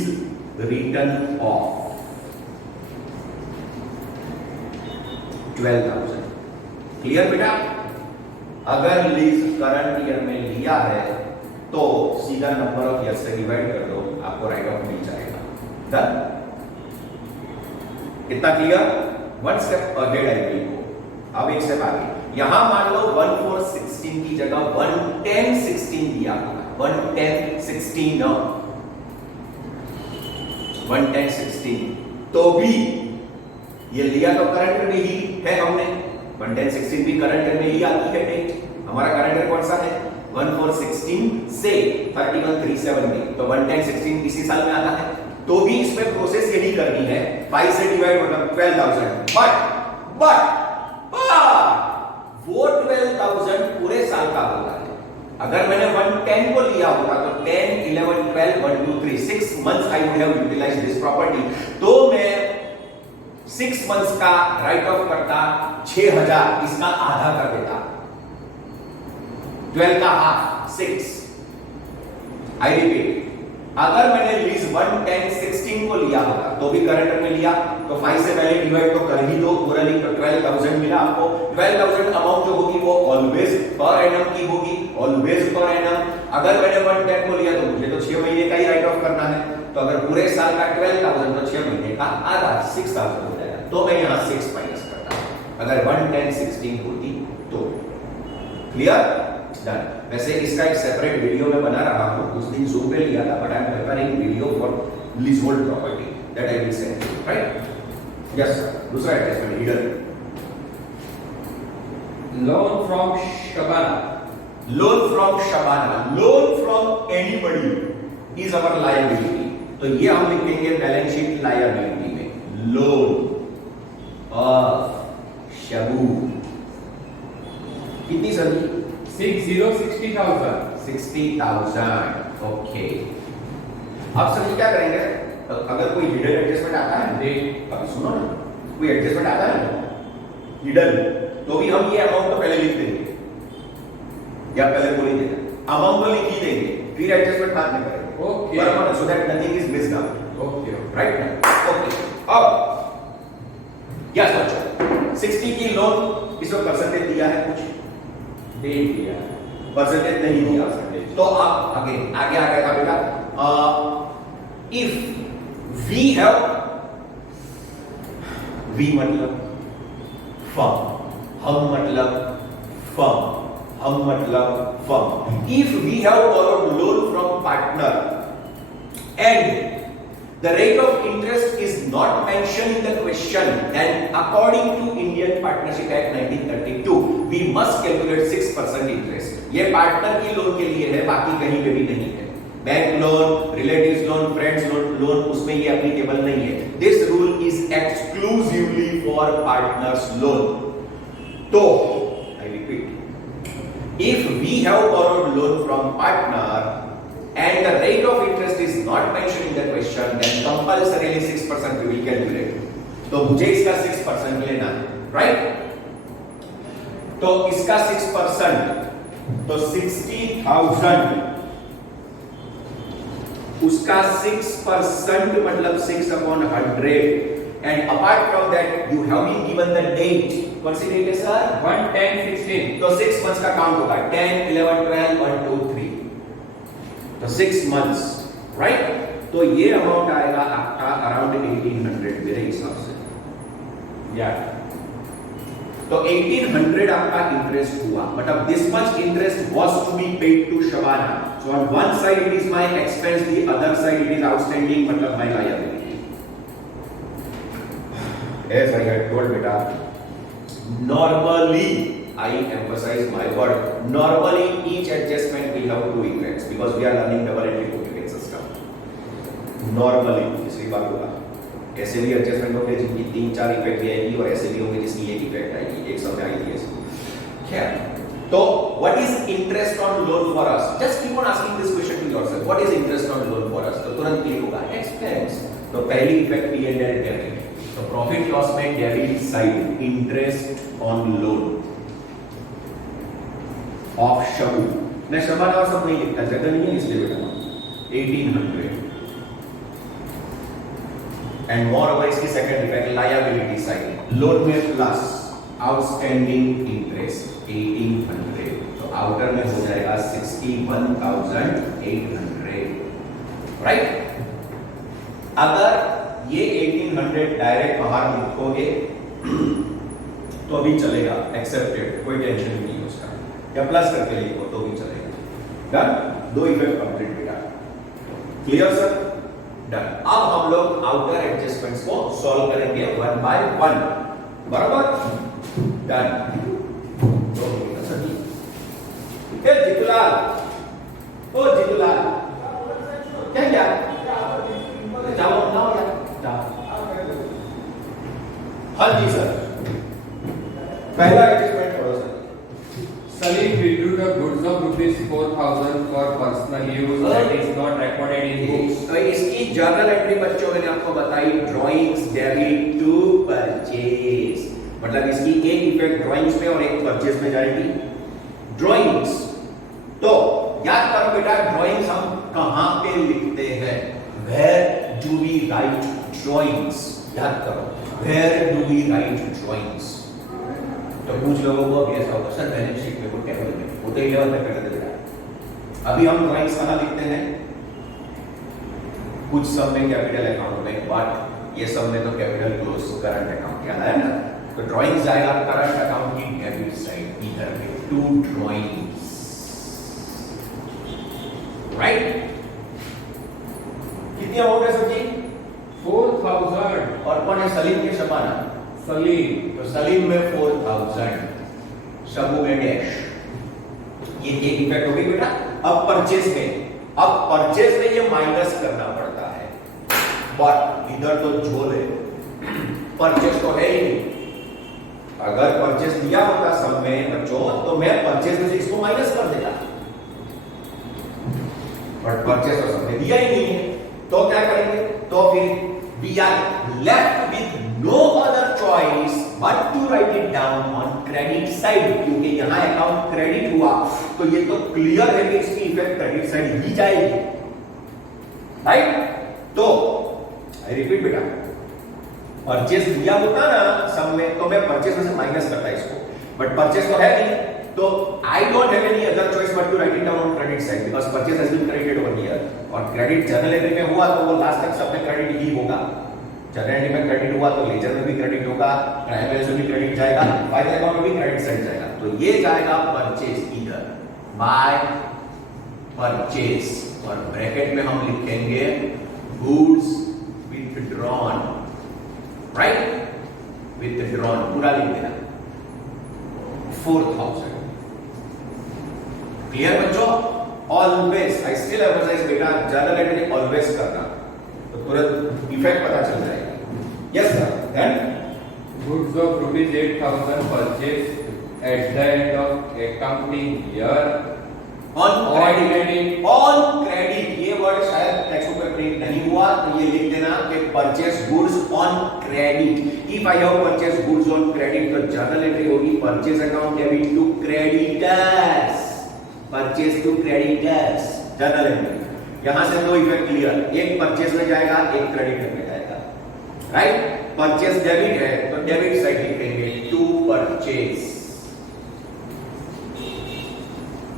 return of 12,000। Clear बेटा? अगर लीज करंट ईयर में लिया है तो सीधा नंबर ऑफ ईयर से डिवाइड कर दो, आपको राइट ऑफ मिल जाएगा। डन? इतना clear? One step ahead I will go. अब एक स्टेप आगे, यहां मान लो 1/4/16 की जगह 1/10/16 दिया होगा, 1/10/16 न 1/10/16, तो भी ये लिया तो करंट में ही है हमने, 1/10/16 भी करंट में ही आती है डेट, हमारा करंट कौन सा है? 1/4/16 से 31/3/17, तो 1/10/16 इसी साल में आता है, तो भी इसमें प्रोसेस यही करनी है, 5 से डिवाइड मतलब 12,000, बट वो 12,000 पूरे साल का होता है। अगर मैंने 110 को लिया होता तो 10, 11, 12, 1, 2, 3 6 months I would have utilised this property, तो मैं 6 मंथ्स का राइट ऑफ करता 6,000, इसका आधा कर देता, 12 का हाफ 6। आई रिपीट, अगर मैंने लीज 1/10/16 को लिया होता तो भी करंट में लिया, तो 5 से पहले डिवाइड तो कर ही दो, ओरली तो 12,000 मिला आपको। 12,000 अमाउंट जो होगी वो ऑलवेज पर एनम की होगी, ऑलवेज पर एनम। अगर मैंने 1/10 को लिया तो मुझे तो 6 महीने का ही राइट ऑफ करना है, तो अगर पूरे साल का 12,000 तो 6 महीने का आधा 6,000 हो जाएगा, तो मैं यहां 6 माइनस करता अगर 1/10/16 होती तो। क्लियर? डन। वैसे इसका एक सेपरेट वीडियो मैं बना रहा हूं, उस दिन जूम पे लिया था, but I am preparing video for leasehold property that I will send you, right? Yes sir. दूसरा adjustment hidden, loan from Shabana, loan from Shabana, loan from anybody is our liability, तो ये हम लिखेंगे बैलेंस शीट लायबिलिटी में, loan of Shabu. कितनी sir? 60,000। 60,000, okay. अब sir क्या करेंगे, अगर कोई हिडन एडजस्टमेंट आता है, अभी सुनो ना, कोई एडजस्टमेंट आता है हिडन, तो भी हम ये अमाउंट तो पहले लिख देंगे, या पहले बोल ही देंगे, अमाउंट तो लिख ही देंगे, फिर एडजस्टमेंट बाद में करेंगे, ओके, बराबर, so that nothing is missed out, okay, right ना? ओके। अब यस बच्चों, 60 की लोन इस वक्त परसेंटेज दिया है, कुछ दे दिया, परसेंटेज नहीं दिया, तो आप आगे आ गया था बेटा, इफ वी हैव, वी मतलब फर्म, हम मतलब फर्म, हम मतलब firm, if we have borrowed loan from partner and the rate of interest is not mentioned in the question, then according to Indian Partnership Act 1932 we must calculate 6% interest. ये partner की loan के लिए है, बाकी कहीं पे भी नहीं है। Bank loan, relatives loan, friends loan उसमें ये एप्लीकेबल नहीं है। This rule is exclusively for partners loan. तो I repeat, if we have borrowed loan from partner and the rate of interest is not mentioned in the question, then compulsorily 6% we will calculate. तो मुझे इसका 6% लेना है, right? तो इसका 6%, तो 60,000 उसका 6% मतलब 6/100 and apart from that you have been given the date. कौन सी डेट है सर? 1/10/16. तो 6 months का काउंट होगा 10 11 12 1 2 3 तो 6 months राइट तो ये अमाउंट आएगा आपका अराउंड 1800 मेरे हिसाब से या तो 1800 आपका इंटरेस्ट हुआ बट अब this much interest was to be paid to Shabana so on one side it is my expense the other side it is outstanding मतलब my liability as I had told बेटा normally I emphasize my word normally each adjustment will have two effects because we are learning double entry bookkeeping system normally इसलिए बात होगा ऐसे भी adjustment होंगे जिनकी 3-4 effect भी आएगी और ऐसे भी होंगे जिसकी एक इफेक्ट आएगी एक समय आई थी ऐसे खैर तो what is interest on loan for us just keep on asking this question to yourself what is interest on loan for us तो तुरंत क्लिक होगा एक्सपेंस तो पहली इफेक्ट P&L डेबिट तो प्रॉफिट लॉस में debit side interest on loan of Shabu मैं शबाना और सब नहीं लिखता जगह नहीं है इसलिए बेटा 1800 एंड मोर ओवर इसकी second effect liability side loan में प्लस आउटस्टैंडिंग इंटरेस्ट 1800 तो आउटर में हो जाएगा 61800 राइट अगर ये 1800 डायरेक्ट बाहर लिखोगे तो भी चलेगा एक्सेप्टेड कोई टेंशन नहीं है उसका या प्लस करके लिखो तो भी चलेगा डन दो इफेक्ट कंप्लीट बेटा क्लियर सर डन अब हम लोग आउटर एडजस्टमेंट्स को सॉल्व करेंगे वन बाय वन बराबर डन तो जितुलाल ओ जितुलाल क्या जाओ ना हाँ जी सर पहला एडजस्टमेंट करो sir Salim withdrew the goods of rupees 4,000 for personal use that is not recorded in books. तो इसकी जर्नल एंट्री बच्चों मैंने आपको बताई ड्राइंग्स डेबिट टू परचेज मतलब इसकी एक इफेक्ट ड्राइंग्स में और एक परचेज में जाएगी ड्राइंग्स तो याद करो बेटा ड्राइंग्स हम कहां पे लिखते हैं where do we write drawings याद करो where do we write drawings तो कुछ लोगों को अभी ऐसा होगा सर बैलेंस शीट में को टेबल में वो तो 11 में कर देते हैं अभी हम ड्राइंग्स कहां लिखते हैं कुछ सब में कैपिटल अकाउंट में बट ये सब में तो कैपिटल क्लोज करंट अकाउंट क्या है ना तो ड्राइंग्स जाएगा करंट अकाउंट की डेबिट साइड इधर पे टू ड्राइंग्स राइट कितनी अमाउंट है सर जी 4,000 और कौन है सलीम के शबाना Salim तो सलीम में 4000 शबू में डैश ये एक इफेक्ट हो गई बेटा अब परचेज में ये माइनस करना पड़ता है बट इधर तो झोल है परचेज तो है ही नहीं अगर परचेज दिया होता सब में बच्चों तो मैं परचेज में से इसको माइनस कर देता बट परचेज तो सबने दिया ही नहीं है तो क्या करेंगे तो फिर we are left with no other choice but to write it down on credit side क्योंकि यहां अकाउंट क्रेडिट हुआ तो ये तो क्लियर है कि इसकी इफेक्ट क्रेडिट साइड ही जाएगी राइट तो आई रिपीट बेटा परचेज दिया होता ना सब में तो मैं परचेज में से माइनस करता इसको बट परचेज तो है नहीं तो I don't have any other choice but to write it down on credit side because purchase has been credited over here और क्रेडिट जर्नल एंट्री में हुआ तो वो लास्ट तक सब में क्रेडिट ही होगा जनरल एंट्री में क्रेडिट हुआ तो लेजर में भी क्रेडिट होगा प्राइम बैलेंस में भी क्रेडिट जाएगा फाइनल अकाउंट में भी क्रेडिट साइड जाएगा तो ये जाएगा परचेज इधर बाय परचेज और ब्रैकेट में हम लिखेंगे गुड्स विथड्रॉन राइट विथड्रॉन पूरा लिख देना 4000 क्लियर बच्चों ऑलवेज आई स्टिल एम्फसाइज बेटा जर्नल एंट्री ऑलवेज करना तो तुरंत इफेक्ट पता चल जाएगा yes sir then goods of rupees 8,000 purchased at the end of accounting year on credit ये वर्ड शायद टेक्स्ट बुक में प्रिंट नहीं हुआ तो ये लिख देना कि purchase goods on credit if I have purchase goods on credit तो जर्नल एंट्री होगी purchase account debit to creditors purchase to creditors journal entry यहां से दो इफेक्ट क्लियर, एक परचेज में जाएगा, एक क्रेडिट में जाएगा, राइट? परचेज डेबिट है तो डेबिट साइड लिखेंगे टू परचेज,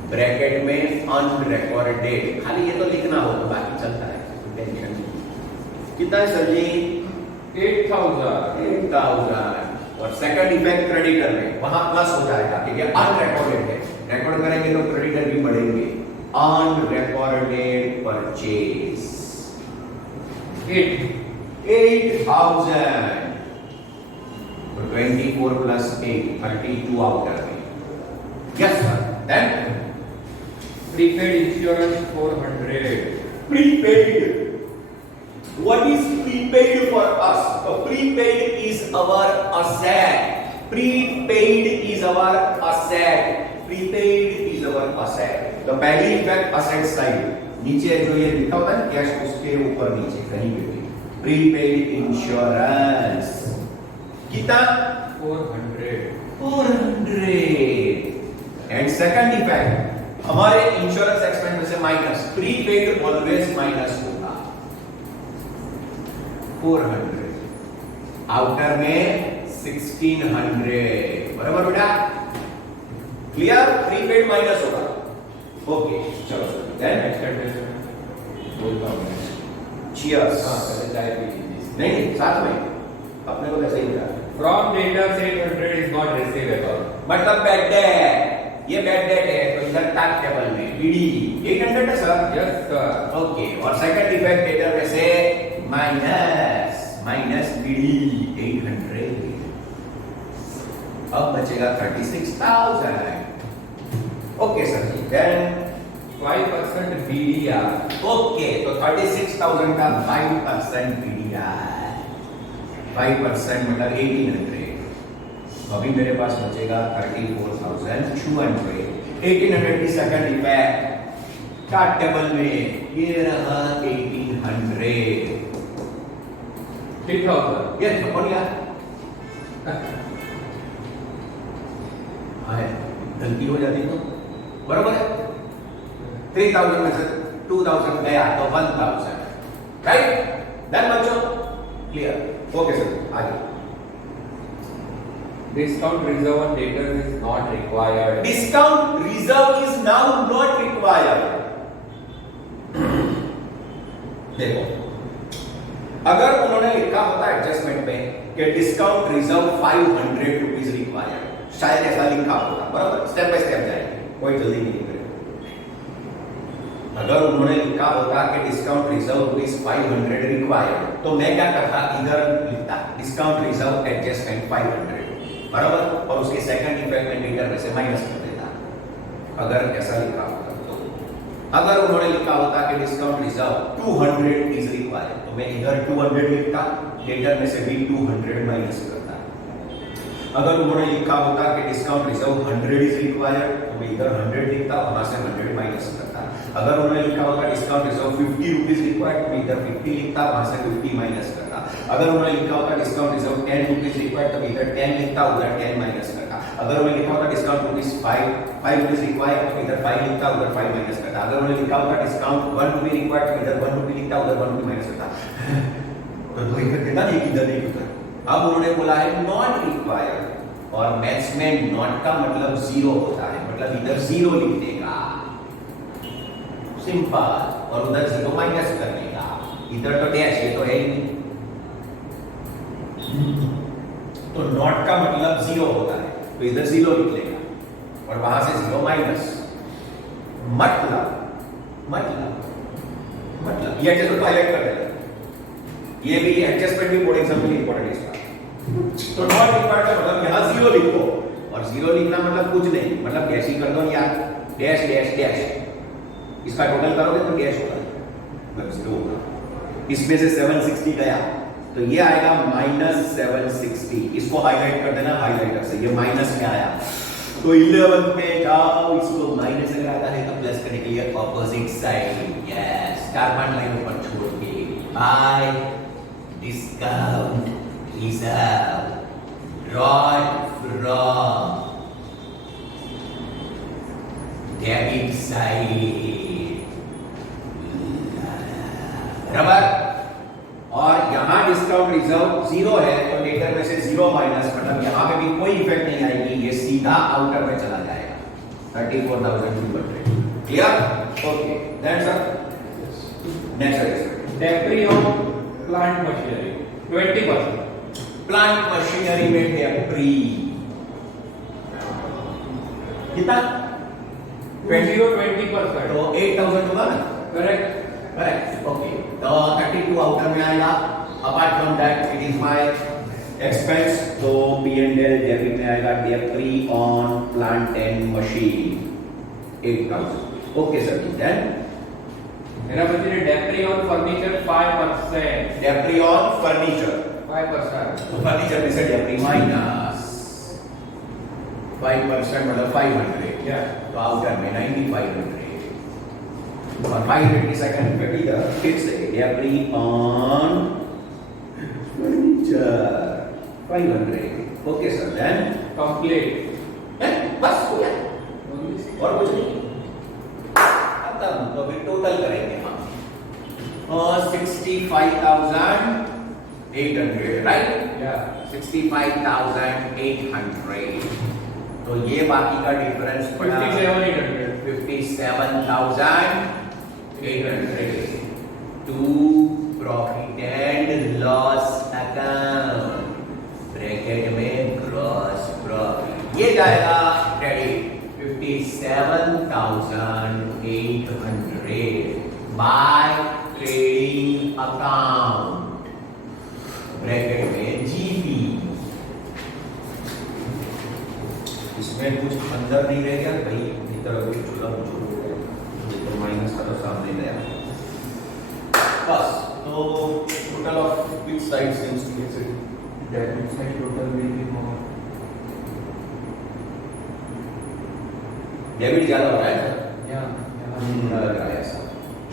ब्रैकेट में अनरिकॉर्डेड, खाली ये तो लिखना होगा, बाकी चलता है, टेंशन नहीं। कितना है सर जी? 8,000। और सेकंड इफेक्ट क्रेडिटर में, वहां प्लस हो जाएगा कि ये अनरिकॉर्डेड है, रिकॉर्ड करेंगे तो क्रेडिटर भी बढ़ेंगे, अनरिकॉर्डेड परचेज 8,000, तो 24 प्लस 8 32 आउटर में, yes sir. Then prepaid insurance 400. prepaid, what is prepaid for us? Prepaid is our asset, prepaid is our asset, prepaid is our asset। तो पहली इफेक्ट असेट साइड, नीचे जो ये लिखा होता है कैश, उसके ऊपर नीचे कहीं भी प्रीपेड इंश्योरेंस कितना? 400। एंड सेकंड इफेक्ट, हमारे इंश्योरेंस एक्सपेंस में से माइनस, प्रीपेड ऑलवेज माइनस होगा, 400, आउटर में 1600, बराबर बेटा? क्लियर? प्रीपेड माइनस होगा, ओके चलो सर। देन चीयर्स, नहीं साथ में अपने को ऐसे ही मिला। From debtors 800 is not receivable. मतलब बैड डेट, ये बैड डेट है तो इधर टैक्स टेबल में बीडी 800 है सर। Yes sir. ओके, और सेकंड इफेक्ट डेटर में से माइनस बीडी 800, अब बचेगा 36,000। Okay sir ji. Then 5% BDR. Okay, तो 36,000 का 5% बीडीआर, 5% मतलब 1800, तो अभी मेरे पास बचेगा 34,200। 1800 की सेकंड इफेक्ट चार्ट टेबल में ये रहा 1800। 3,000. ये तो बढ़िया है, गलती हो जाती तो बराबर है। 3,000 में से 2,000 गया तो 1,000, राइट? देन बच्चों क्लियर? ओके सर, आगे। Discount reserve on debtors is not required. Discount reserve is now not required। देखो, अगर उन्होंने लिखा होता एडजस्टमेंट में कि डिस्काउंट रिजर्व 500 रुपीज रिक्वायर्ड, शायद ऐसा लिखा होता, बराबर? स्टेप बाय स्टेप जाएंगे, कोई जल्दी नहीं करेगा। अगर उन्होंने लिखा होता कि डिस्काउंट रिजर्व रुपीज 500 रिक्वायर्ड, तो मैं क्या करता, इधर लिखता डिस्काउंट रिजर्व एडजस्टमेंट 500, बराबर? और उसके सेकंड इफेक्ट में डेटर में से माइनस कर देता, अगर ऐसा लिखा होता तो। अगर उन्होंने लिखा होता कि डिस्काउंट रिजर्व 200 इज रिक्वायर्ड, तो मैं इधर 200 लिखता, डेटर में से भी 200 माइनस करता। अगर उन्होंने लिखा होता कि डिस्काउंट रिजर्व 100 इज रिक्वायर्ड, तो मैं इधर 100 लिखता, वहां से 100 माइनस करता। अगर उन्होंने लिखा होता डिस्काउंट रिजर्व 50 रुपीज रिक्वायर्ड, तो मैं इधर 50 लिखता, वहां से 50 माइनस करता। अगर उन्होंने लिखा होता डिस्काउंट रिजर्व 10 रुपीज रिक्वायर्ड, तो इधर 10 लिखता, उधर 10 माइनस करता। अगर उन्होंने लिखा होता डिस्काउंट रुपीज 5 रुपीज रिक्वायर्ड, तो इधर 5 लिखता, उधर 5 माइनस करता। अगर उन्होंने लिखा होता डिस्काउंट 1 रुपी रिक्वायर्ड, तो इधर 1 रुपी लिखता, उधर 1 रुपी माइनस करता। तो दो इधर देता, एक इधर नहीं होता। अब उन्होंने बोला है नॉट रिक्वायर्ड, और मैथ्स में नॉट का मतलब जीरो होता है, मतलब इधर जीरो लिख देगा, सिंपल, और उधर जीरो माइनस कर देगा। इधर तो डैश, ये तो है ही नहीं, तो नॉट का मतलब जीरो होता है, तो इधर जीरो लिख लेगा, और वहां से जीरो माइनस। मतलब ये एडजस्टमेंट हाईलाइट कर देगा, ये भी एडजस्टमेंट भी बोर्ड एग्जाम में इंपॉर्टेंट है इसका। तो नॉट रिक्वायर्ड का मतलब यहां जीरो लिखो, और जीरो लिखना मतलब कुछ नहीं, मतलब डैश ही कर दो यार, डैश डैश डैश, इसका टोटल करोगे तो डैश होगा, मतलब जीरो होगा। इसमें से 760 गया, तो ये आएगा -760, इसको हाईलाइट कर देना हाइलाइटर से, ये माइनस में आया, तो 11 में जाओ, इसको माइनस अगर आता है तो प्लस करने के लिए opposite side, yes, carbon line ऊपर छोड़ के, by discount reserve brought from debit side, zero है तो लेटर में से जीरो माइनस, मतलब यहाँ पे भी कोई इफेक्ट नहीं आएगी, ये सीधा आउटर में चला जाएगा 34,200. Clear? Okay, that's a natural result. Depre on plant machinery 20%. Plant machinery में डेप्री कितना? 20%. तो 8,000 होगा ना? करेक्ट. करेक्ट. ओके, तो 32 आउटर में आएगा. Apart from that it is my expense, तो P&L डेबिट में आएगा depre on plant and machine 8,000. Okay sir, then मेरा बच्चे depre on furniture 5%. Depre on furniture 5%. तो फर्नीचर में से डेप्री माइनस 5% मतलब 500. या तो आउटर में 9,500 और 500 की सेकंड कटेगा. फिर से depre on furniture 500. Okay sir, then complete. बस हो गया और कुछ नहीं. खत्म. तो फिर टोटल करेंगे हम 65,800, राइट? या 65,800. तो ये बाकी का डिफरेंस पड़ा 57,800. 57,800 to profit and loss account, bracket में ग्रॉस प्रॉफिट. ये जाएगा credit 57,800 by trading account, bracket में जीपी. इसमें कुछ अंदर नहीं रह गया भाई, इधर कुछ जुड़ा कुछ हो गया, तो माइनस का तो सामने गया बस. तो total of which side seems to be debit side total will be more. Debit ज्यादा हो रहा है. या लग रहा है ऐसा.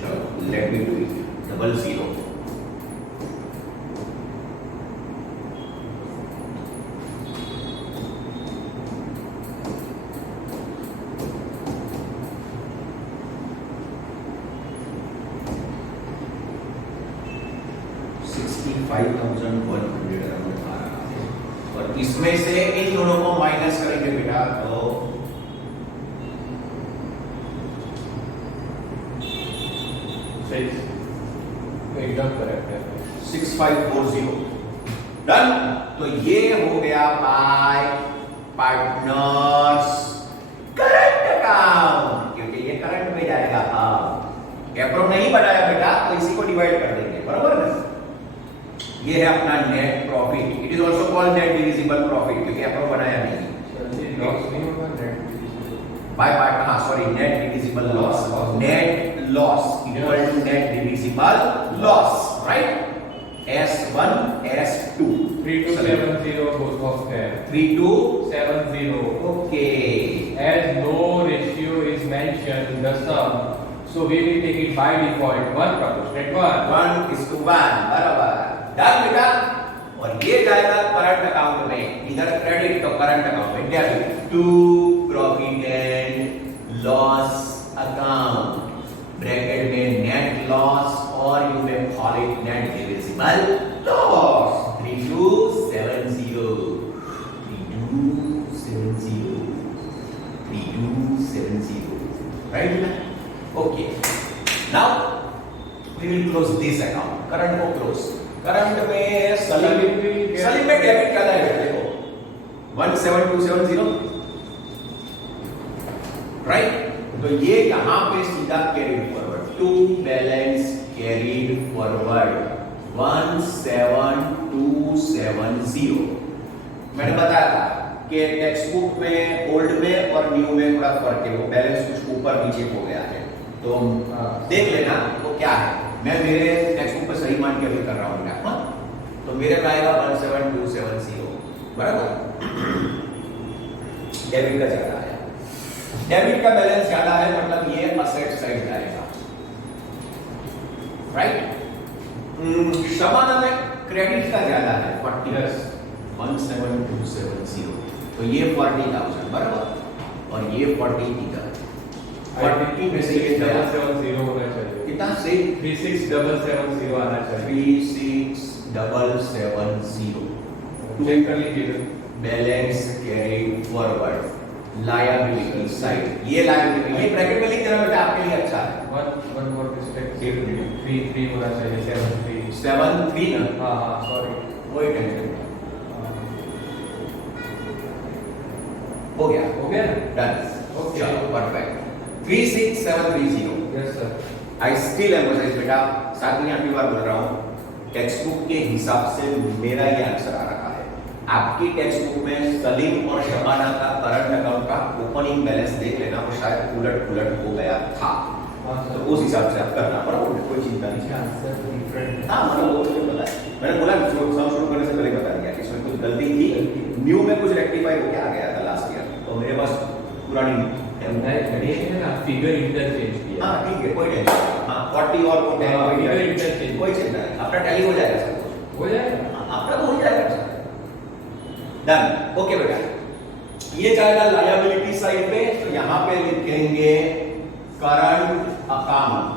चलो let me do it. 00 65,100 around आ रहा है. और इसमें से इन दोनों को माइनस करेंगे बेटा, तो 6 एकदम करेक्ट है. 6540 डन. तो ये हो गया बाय पार्टनर्स करंट अकाउंट, क्योंकि ये करंट में जाएगा. एप्रो नहीं बनाया बेटा, तो इसी को डिवाइड कर देंगे, बराबर ना? ये है अपना net profit. It is also called net divisible profit, क्योंकि एप्रो बनाया नहीं. लॉस नहीं होगा नेट. बाय पार्ट, हाँ sorry, net divisible loss. Net loss equal to net divisible loss, right? S1 S2 3270 both of them. 3270. 70. Okay. As no ratio is mentioned in the sum, so we will take it by default 1 proportionate 1. 1:1, बराबर. Done बेटा. और ये जाएगा current account में, इधर credit तो current account में debit to profit and loss account, bracket में नेट लॉस, और you may call it net divisible loss. 3270 right? Okay, now we will close this account. Current को क्लोज. करंट में सलीम में डेबिट क्या है देखो 17270, राइट? तो ये यहां पे सीधा carried forward to balance carried forward 17270. मैंने बताया था कि टेक्स्ट बुक में ओल्ड में और न्यू में थोड़ा फर्क है, वो बैलेंस कुछ ऊपर नीचे हो गया है, तो देख लेना वो क्या है. मैं मेरे टेक्स्ट बुक पे सही मान के अभी कर रहा हूँ. तो मेरे का आएगा 17270, बराबर. डेबिट का ज्यादा आया. डेबिट का बैलेंस ज्यादा है, मतलब ये असेट साइड जाएगा, राइट? समान में क्रेडिट का ज्यादा है 40. 17270, तो ये 40,000, बराबर. और ये 40 इधर. 40 में से ये 770 होना चाहिए. कितना से 36770 आना चाहिए. 36 6770 चेक कर लीजिएगा। Balance carried forward liability side, ये लायबिलिटी, ये ब्रैकेट में लिख देना बेटा, आपके लिए अच्छा है। वन मोर मिस्टेक, 3 होना चाहिए, 7 73 ना, हाँ सॉरी, कोई टेंशन नहीं, हो गया ना? Done, Okay. चलो perfect. 36730, yes sir. I still emphasise बेटा, साथ में अगली बार बोल रहा हूँ, टेक्स्ट बुक के हिसाब से मेरा ये आंसर आ रहा है। आपकी टेक्स्ट बुक में सलीम और शबाना का करंट अकाउंट का ओपनिंग बैलेंस देख लेना, वो शायद उलट हो गया था, तो उस हिसाब से आप करना, पर कोई चिंता नहीं। Answer different. हाँ मतलब वो मुझे पता है, मैंने बोला शुरू करने से पहले बता दिया कि इसमें कुछ गलती थी, न्यू में कुछ रेक्टिफाई हो गया था लास्ट ईयर, तो मेरे पास पुरानी फिगर इंटरचेंज किया। हाँ ठीक है, कोई टेंशन नहीं, हाँ 40 और को फिगर इंटरचेंज, कोई चिंता नहीं, अपना टैली हो जाएगा सब कुछ, हो जाएगा। आपका तो हो जाएगा सर। डन, ओके बेटा, ये जाएगा लायबिलिटी साइड पे, तो यहां पे लिखेंगे करंट अकाउंट,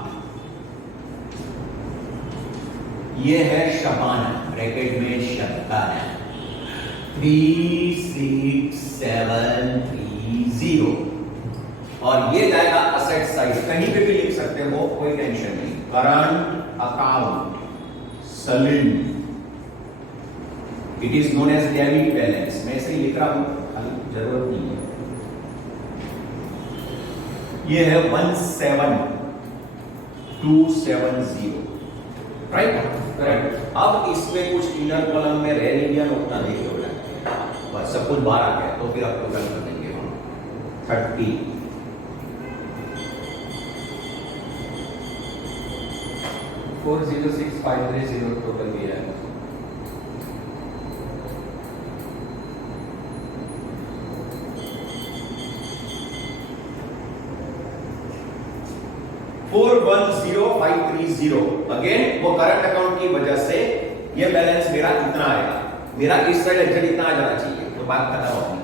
ये है शबाना, ब्रैकेट में शबाना 36730, और ये जाएगा असेट साइड, कहीं पे भी लिख सकते हो, कोई टेंशन नहीं, करंट अकाउंट सलीम, it is known as debit balance, मैं ऐसे ही लिख रहा हूं, जरूरत नहीं है। ये है 17270, राइट? करेक्ट। अब इसमें कुछ इनर कॉलम में रह नहीं गया, उतना देख लो, बस सब कुछ बाहर आ गया, तो फिर आप टोटल कर देंगे 30, 406530 टोटल दिया है। अगेन वो करंट अकाउंट की वजह से ये बैलेंस मेरा इतना आएगा, मेरा इस साइड एग्जिट इतना आ जाना चाहिए, तो बात खत्म होगी।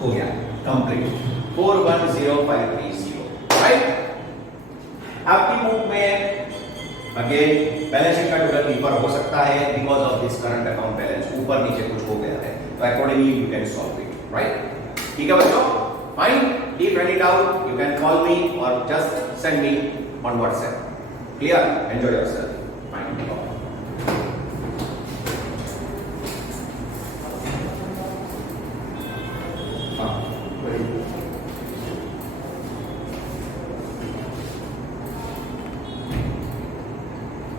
हो गया कंप्लीट, 410530, राइट? आपकी बुक में अगेन बैलेंस शीट का टोटल ऊपर हो सकता है, because of this current account balance ऊपर नीचे कुछ हो गया है, तो accordingly you can solve it, right? ठीक है बच्चों, fine, if any doubt you can call me और just send me on WhatsApp, clear? Enjoy yourself, fine.